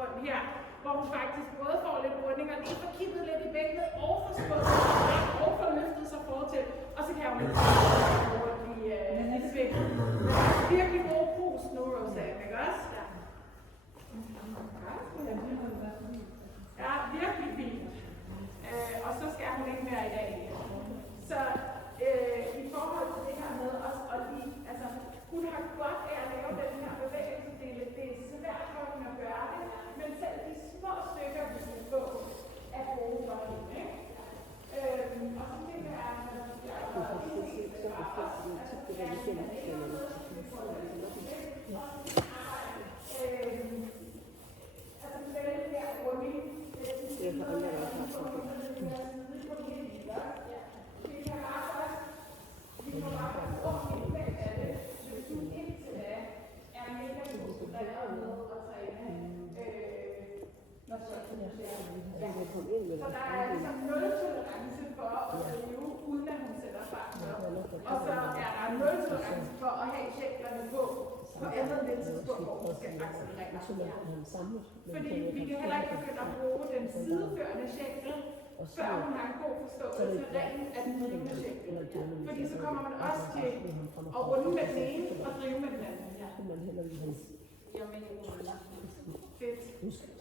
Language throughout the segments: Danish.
rundt her, hvor hun faktisk både får lidt rundinger, lige får kippet lidt i bækkenet, og får skålet og får løftet sig fortil, og så kan hun ikke rundt i svinget. Virkelig god pros nu, Rosanne, ikke også? Ja, virkelig fint. Og så skal hun ikke mere i dag. Så i forhold til det her med os, og altså, hun har godt af at lave den her bevægelse. Det er svært for hende at gøre det, men selv de små stykker, vi skal få, er gode for hende. Og så tænker jeg, at så der er ligesom 0 tolerance for at drive, uden at hun sætter farten op. Og så er der 0 tolerance for at have shæklerne på andet end det tidspunkt, hvor hun skal accelerere. Fordi vi kan heller ikke begynde at bruge den sideførende shækkel, før hun har en god forståelse rent af den drivende shækkel. Fordi så kommer man også til at runde med den ene og drive med den anden. Fedt.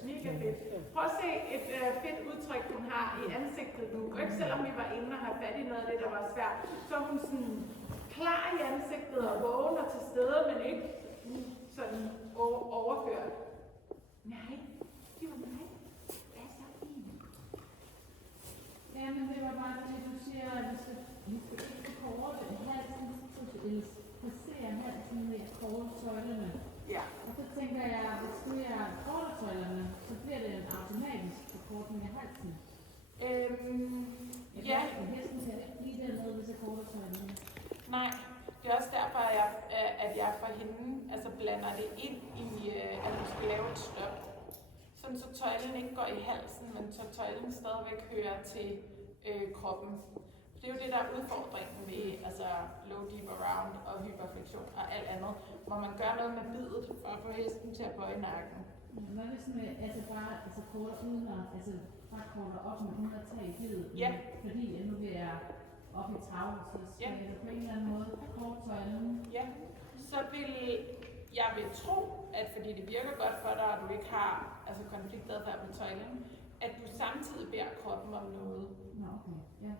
Mega fedt. Prøv at se et fedt udtryk, hun har i ansigtet nu. Og ikke selvom vi var inde og have fat i noget af det, der var svært, så er hun sådan klar i ansigtet og vågen og til stede, men ikke sådan overført. Nej, det var mig. Det er så fint. Ja, men det var bare det, du siger, at vi skal ikke korte halsen, eller placere halsen med at korte tøjlerne. Ja. Og så tænker jeg, at hvis du er kortetøjlerne, så bliver det en automatisk forkortning af halsen. Ja. Hesten kan ikke blive dernede, hvis jeg kortetøjlerne. Nej, det er også derfor, at jeg for hende blander det ind i, at hun skal lave et stop. Sådan så tøjlen ikke går i halsen, men så tøjlen stadigvæk hører til kroppen. Det er jo det, der er udfordringen ved low deep around og hyperflektion og alt andet, hvor man gør noget med bidet for at få hesten til at bøje nakken. Hvad hvis med bare korter uden at bare korter op med uden at tage i bidet? Ja. Fordi nu vil jeg op i travlen, så skal jeg på en eller anden måde kort tøjlen. Ja, så vil jeg vil tro, at fordi det virker godt for dig, og du ikke har konfliktadfærd med tøjlen, at du samtidig beder kroppen om noget. Nå, okay. Ja.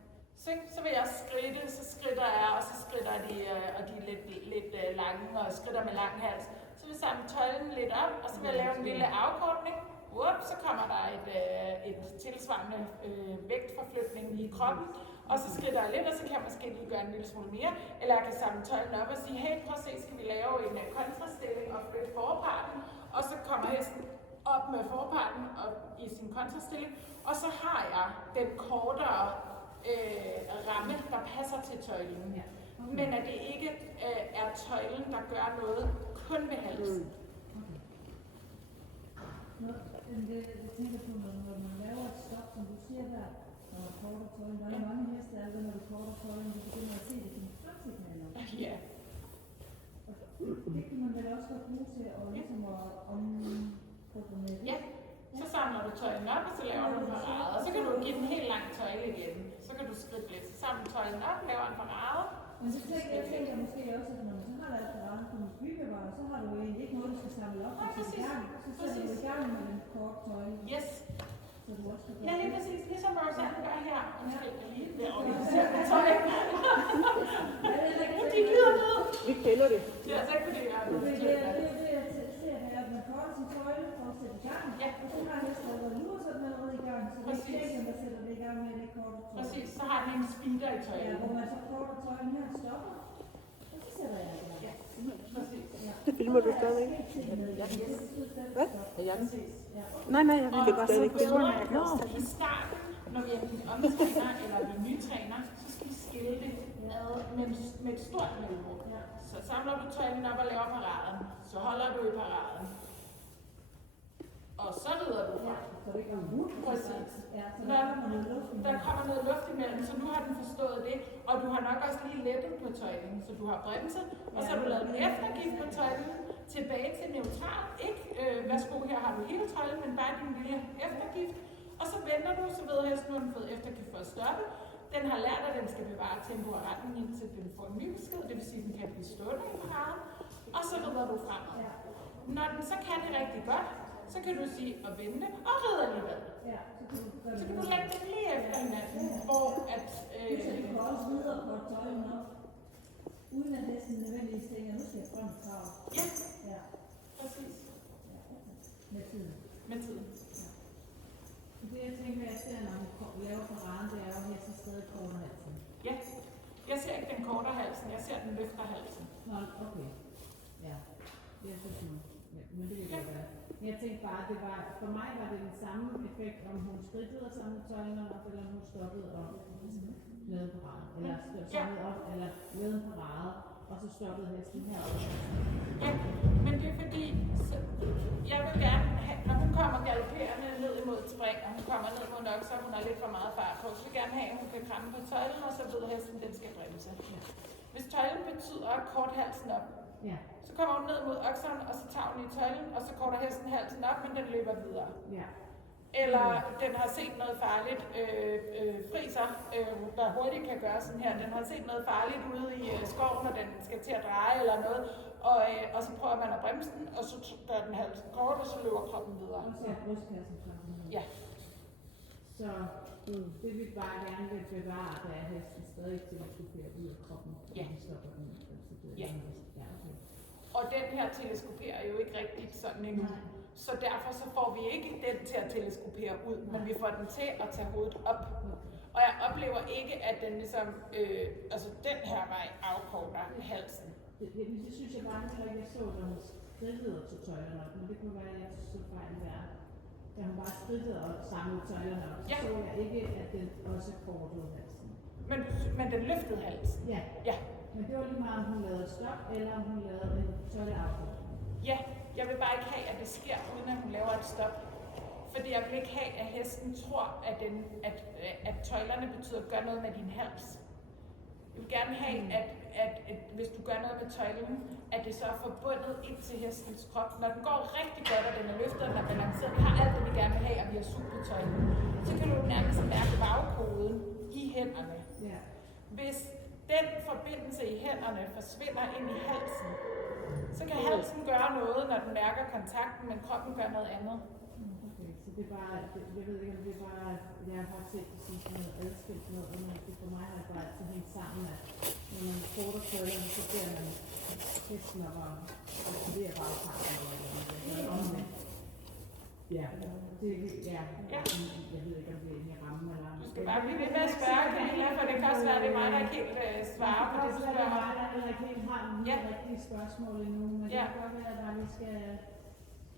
Så vil jeg skritte, så skritter jeg, og så skritter de, og de er lidt lange, og skritter med lang hals. Så vil jeg samle tøjlen lidt op, og så vil jeg lave en lille afkortning. Så kommer der et tilsvarende vægtforflytning i kroppen, og så skritter jeg lidt, og så kan jeg måske lige gøre en lille smule mere. Eller jeg kan samle tøjlen op og sige, hey, prøv at se, skal vi lave en kontrastilling og flytte forparten, og så kommer hesten op med forparten og i sin kontrastilling, og så har jeg den kortere ramme, der passer til tøjlen. Ja. Okay. Men at det ikke er tøjlen, der gør noget kun ved halsen. Jeg tænker på, når man laver et stop, som du siger der, når man korter tøjlen, der er mange heste, der når du korter tøjlen, du begynder at se det som flotsignaler. Ja. Det kan man vel også godt bruge til at ligesom omprogrammere det. Ja. Så samler du tøjlen op, og så laver du en parade, og så kan du give den helt lang tøjle igen. Så kan du skridt lidt. Så samler tøjlen op, laver en parade. Men så tænker jeg måske også, at når man så har lavet parade på en byggevarer, så har du egentlig ikke noget, du skal samle op. Nej, præcis. Så sætter du i gang med en kort tøjle. Yes. Så du også kan ja, lige præcis. Ligesom Rosanne gør her. Undskyld, jeg lige ved at organisere med tøj. De glider ned. Vi kender det. Det er altså ikke, fordi jeg er det jeg ser her, at man korter sin tøjle for at sætte i gang. Ja. Og så har hesten allerede nu, så er den allerede i gang. Så det er ikke der sætter det i gang med det korte tøjle. Præcis, så har den en speeder i tøjlen. Ja, hvor man så korter tøjlen her og stopper. Og så sætter jeg det. Ja, præcis. Det filmer du stadigvæk. Hvad? Nej, jeg vil det stadig ikke filme. I starten, når vi er omtræner eller vi nytræner, så skal vi skille det ad med et stort mellemrum. Så samler du tøjlen op og laver paraden. Så holder du i paraden. Og så rider du fra. Præcis. Der kommer noget luft imellem, så nu har den forstået det. Og du har nok også lige lettet på tøjlen. Så du har bremse, og så har du lavet en eftergift på tøjlen, tilbage til neutral. Ikke, værsgo, her har du hele tøjlen, men bare din lille eftergift. Og så vender du, så ved hesten, nu har den fået eftergift for at stoppe. Den har lært, at den skal bevare tempo og retning, indtil den får en ny besked. Det vil sige, at den kan blive stående i paraden. Og så rider du fremad. Når den så kan det rigtig godt, så kan du sige at vente og ride alligevel. Så kan du lægge det lige efter hinanden, hvor at... Du kan også videre på tøjlen op, uden at hesten nødvendigvis tænker, nu skal jeg frem og travle. Ja, Ja, præcis. med tiden. Med tiden. Det jeg tænker, jeg ser, når hun laver paraden, det er jo, at hesten stadig korter halsen. Ja. Jeg ser ikke den korter halsen, jeg ser den løfter halsen. Nå, okay. Ja. Det er sådan, ja, men det kan godt være. Men jeg tænkte bare, det var, for mig var det den samme effekt, om hun skridtede og samlede tøjlerne op, eller om hun stoppede og lavede paraden. Eller samlede op, eller lavede en parade, og så stoppede hesten heroppe. Ja, men det er fordi, så jeg vil gerne have, når hun kommer galopperende ned imod et spring, og hun kommer ned mod nok, så hun har lidt for meget fart på, så vil jeg gerne have, at hun kan kramme på tøjlen, og så ved hesten, den skal bremse. Ja. Hvis tøjlen betyder at kort halsen op, Ja. så kommer hun ned mod okseren, og så tager hun i tøjlen, og så korter hesten halsen op, men den løber videre. Ja. Eller den har set noget farligt, friser, der hurtigt kan gøre sådan her. Den har set noget farligt ude i skoven, når den skal til at dreje eller noget. Og så prøver man at bremse den, og så gør den halsen kort, og så løber kroppen videre. Og så er brystkassen frem. Ja. Så det vi bare gerne vil bevare, det er, at hesten stadig teleskoperer ud af kroppen. Ja. Og stopper den. Ja. Ja, okay. Og den her teleskoperer jo ikke rigtigt sådan endnu. Nej. Så derfor så får vi ikke den til at teleskopere ud, men vi får den til at tage hovedet op. Og jeg oplever ikke, at den ligesom, altså den her vej afkorter halsen. Det synes jeg bare heller ikke, jeg så, når hun skridtede og tog tøjlerne op, men det kunne være, at jeg så fejl der. Da hun bare skridtede og samlede tøjlerne op, så så jeg ikke, at den også kortede halsen. Men den løftede halsen. Ja. Ja. Men det var lige meget, om hun lavede stop, eller om hun lavede en tøjleafkortning. Ja, jeg vil bare ikke have, at det sker, uden at hun laver et stop. Fordi jeg vil ikke have, at hesten tror, at tøjlerne betyder, gør noget med din hals. Jeg vil gerne have, at hvis du gør noget med tøjlen, at det så er forbundet ind til hestens krop. Når den går rigtig godt, og den er løftet, og den er balanceret, vi har alt det, vi gerne vil have, og vi har sug på tøjlen, så kan du nærmest mærke bagkoden i hænderne. Ja. Hvis den forbindelse i hænderne forsvinder ind i halsen, så kan halsen gøre noget, når den mærker kontakten, men kroppen gør noget andet. Okay, så det er bare, jeg ved ikke, om det er bare, jeg har set det som sådan noget adskilt noget, men det for mig har det bare altid hængt sammen, at når man korter tøjlerne, så bliver man hesten op og aktiverer bagparten eller noget omvendt. Ja, det ja. Jeg ved ikke, om det er inde i rammen eller... Du skal bare blive ved med at spørge, Camilla, for det kan også være, at det er mig, der ikke helt svarer på det, du spørger om. Det er mig, der ikke helt har nogle rigtige spørgsmål endnu, men det kan godt være, at vi skal...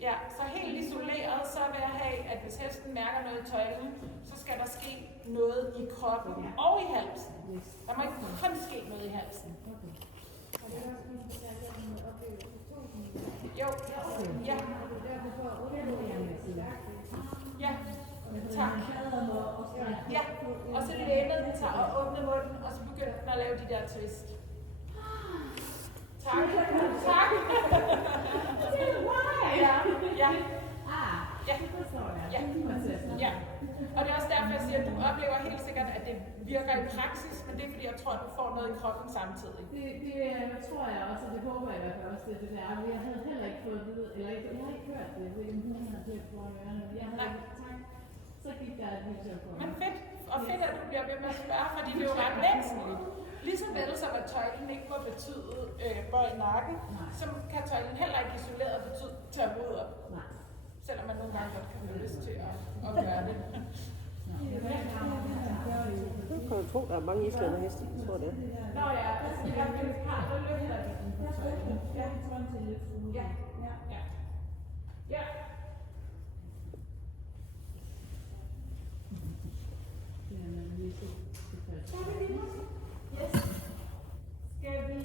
Ja, så helt isoleret, så vil jeg have, at hvis hesten mærker noget i tøjlen, så skal der ske noget i kroppen og i halsen. Der må ikke kun ske noget i halsen. Okay. Og det er også min fortalte, at hun oplevede det 2. Jo, ja, ja, tak. Ja, og så lænede den sig og åbnede munden, og så begyndte den at lave de der twist. Tak. Tak. Ja, ja. Ja. Ja. Ja. Og det er også derfor, jeg siger, at du oplever helt sikkert, at det virker i praksis, men det er fordi, jeg tror, at du får noget i kroppen samtidig. Det tror jeg også, og det håber jeg i hvert fald også, det der. Jeg havde heller ikke fået at vide, eller jeg har ikke hørt det, fordi hun havde glemt for ørerne. Jeg havde tak. Så gik der et video på. Men fedt, og fedt, at du bliver ved med at spørge, fordi det er jo ret væsentligt. Ligeså vel som at tøjlen ikke må betyde bøj i nakken, så kan tøjlen heller ikke isoleret betyde tage hovedet op. Nej. Selvom man nogle gange godt kan få lyst til at gøre det. Jeg kan tro, der er mange islænder heste, jeg tror det. Nå ja, jeg vil have det løfter den på tøjlen. Ja. Ja. Ja. Ja. Ja, men vi er så tilfredse. Yes. Skal vi